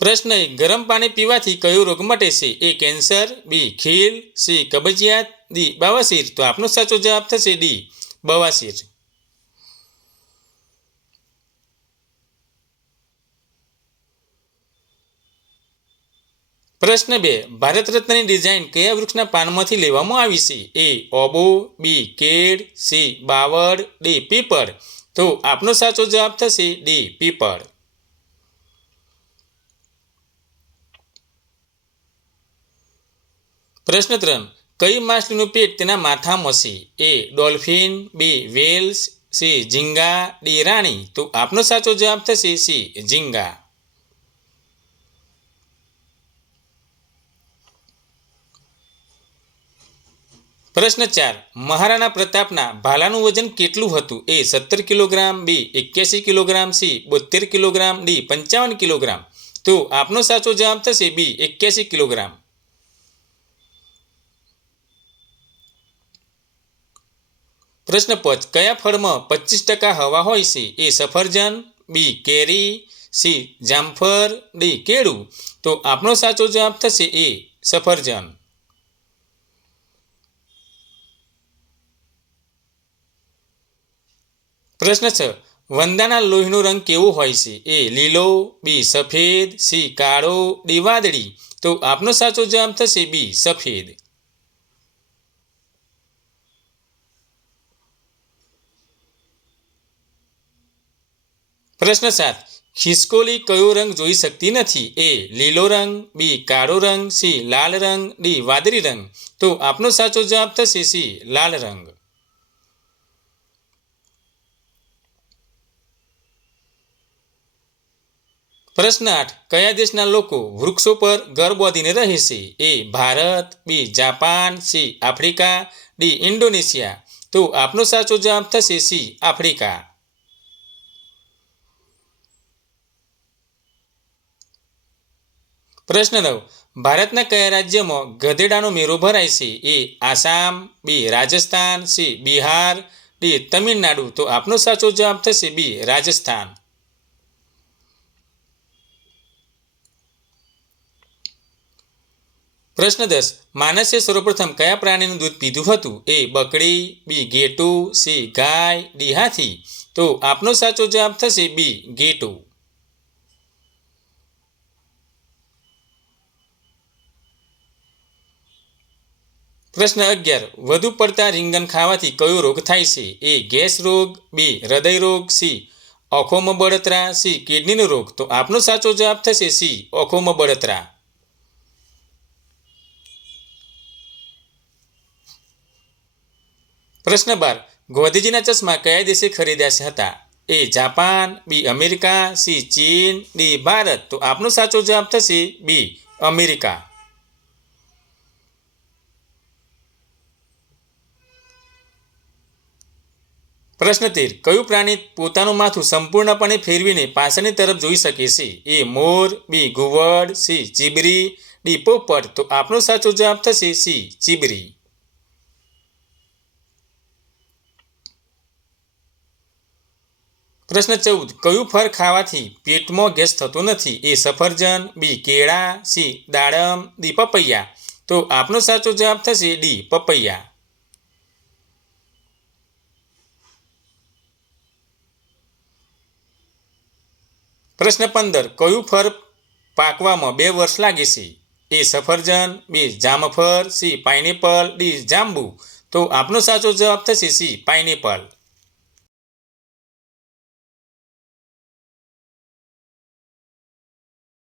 પ્રશ્ન 1. ગરમ પાણી પીવાથી કયો રોગ મટે છે? એ કેન્સર, બી ખીલ, સી કબજિયાત, ડી બવાસીર. તો આપનો સાચો જવાબ થશે ડી બવાસીર. પ્રશ્ન 2. ભારત રત્નની ડિઝાઇન કયા વૃક્ષના પાનમાંથી લેવામાં આવી છે? એ ઓબો, બી કેળ, સી બાવળ, ડી પીપળ. તો આપનો સાચો જવાબ થશે ડી પીપળ. પ્રશ્ન 3. કઈ માછલીનું પેટ તેના માથામાં છે? એ ડોલ્ફિન, બી વેલ્સ, સી ઝીંગા, ડી રાણી. તો આપનો સાચો જવાબ થશે સી ઝીંગા. પ્રશ્ન 4. મહારાણા પ્રતાપના ભાલાનું વજન કેટલું હતું? એ 17 કિલોગ્રામ, બી 81 kilogram, C 72 kilogram, D 55 kilogram. તો આપનો સાચો જવાબ થશે બી 81 કિલોગ્રામ. પ્રશ્ન 5. કયા ફળમાં 25% હવા હોય છે? એ સફરજન, બી કેરી, સી જામફળ, ડી કેળું. તો આપનો સાચો જવાબ થશે એ સફરજન. પ્રશ્ન 6. વંદાના લોહીનો રંગ કેવો હોય છે? એ લીલો, બી સફેદ, સી કાળો, ડી વાદળી. તો આપનો સાચો જવાબ થશે બી સફેદ. પ્રશ્ન 7. ખિસકોલી કયો રંગ જોઈ શકતી નથી? એ લીલો રંગ, બી કાળો રંગ, સી લાલ રંગ, ડી વાદળી રંગ. તો આપનો સાચો જવાબ થશે સી લાલ રંગ. પ્રશ્ન 8. કયા દેશના લોકો વૃક્ષો પર ઘર બાંધીને રહે છે? A Bharat, B Japan, C Africa, D Indonesia. તો આપનો સાચો જવાબ થશે સી આફ્રિકા. પ્રશ્ન 9. ભારતના કયા રાજ્યમાં ગધેડાનો મેળો ભરાય છે? એ આસામ, બી રાજસ્થાન, સી બિહાર, ડી તમિલનાડુ. તો આપનો સાચો જવાબ થશે બી રાજસ્થાન. પ્રશ્ન 10. માનસે સર્વપ્રથમ કયા પ્રાણીનું દૂધ પીધું હતું? એ બકરી, બી ઘેટું, સી ગાય, ડી હાથી. તો આપનો સાચો જવાબ થશે બી ઘેટું. પ્રશ્ન 11. વધુ પડતા રીંગણ ખાવાથી કયો રોગ થાય છે? એ ગેસ રોગ, બી હૃદય રોગ, સી આંખોમાં બળતરા, સી કિડનીનો રોગ. તો આપનો સાચો જવાબ થશે સી આંખોમાં બળતરા. પ્રશ્ન 12. ગાંધીજીના ચશ્મા કયા દેશે ખરીદ્યા હતા? A Japan, B America, C ચીન, ડી ભારત. તો આપનો સાચો જવાબ થશે બી અમેરિકા. પ્રશ્ન 13. કયું પ્રાણી પોતાનું માથું સંપૂર્ણપણે ફેરવીને પાછળની તરફ જોઈ શકે છે? એ મોર, બી ઘુવડ, સી ચીબરી, ડી પોપટ. તો આપનો સાચો જવાબ થશે સી ચીબરી. પ્રશ્ન 14. કયું ફળ ખાવાથી પેટમાં ગેસ થતો નથી? એ સફરજન, બી કેળા, સી દાડમ, ડી પપૈયા. તો આપનો સાચો જવાબ થશે ડી પપૈયા. પ્રશ્ન 15. કયું ફળ પાકવામાં 2 વર્ષ લાગે છે? એ સફરજન, બી જામફળ, સી પાઇનેપલ, ડી જાંબુ. તો આપનો સાચો જવાબ થશે સી પાઇનેપલ.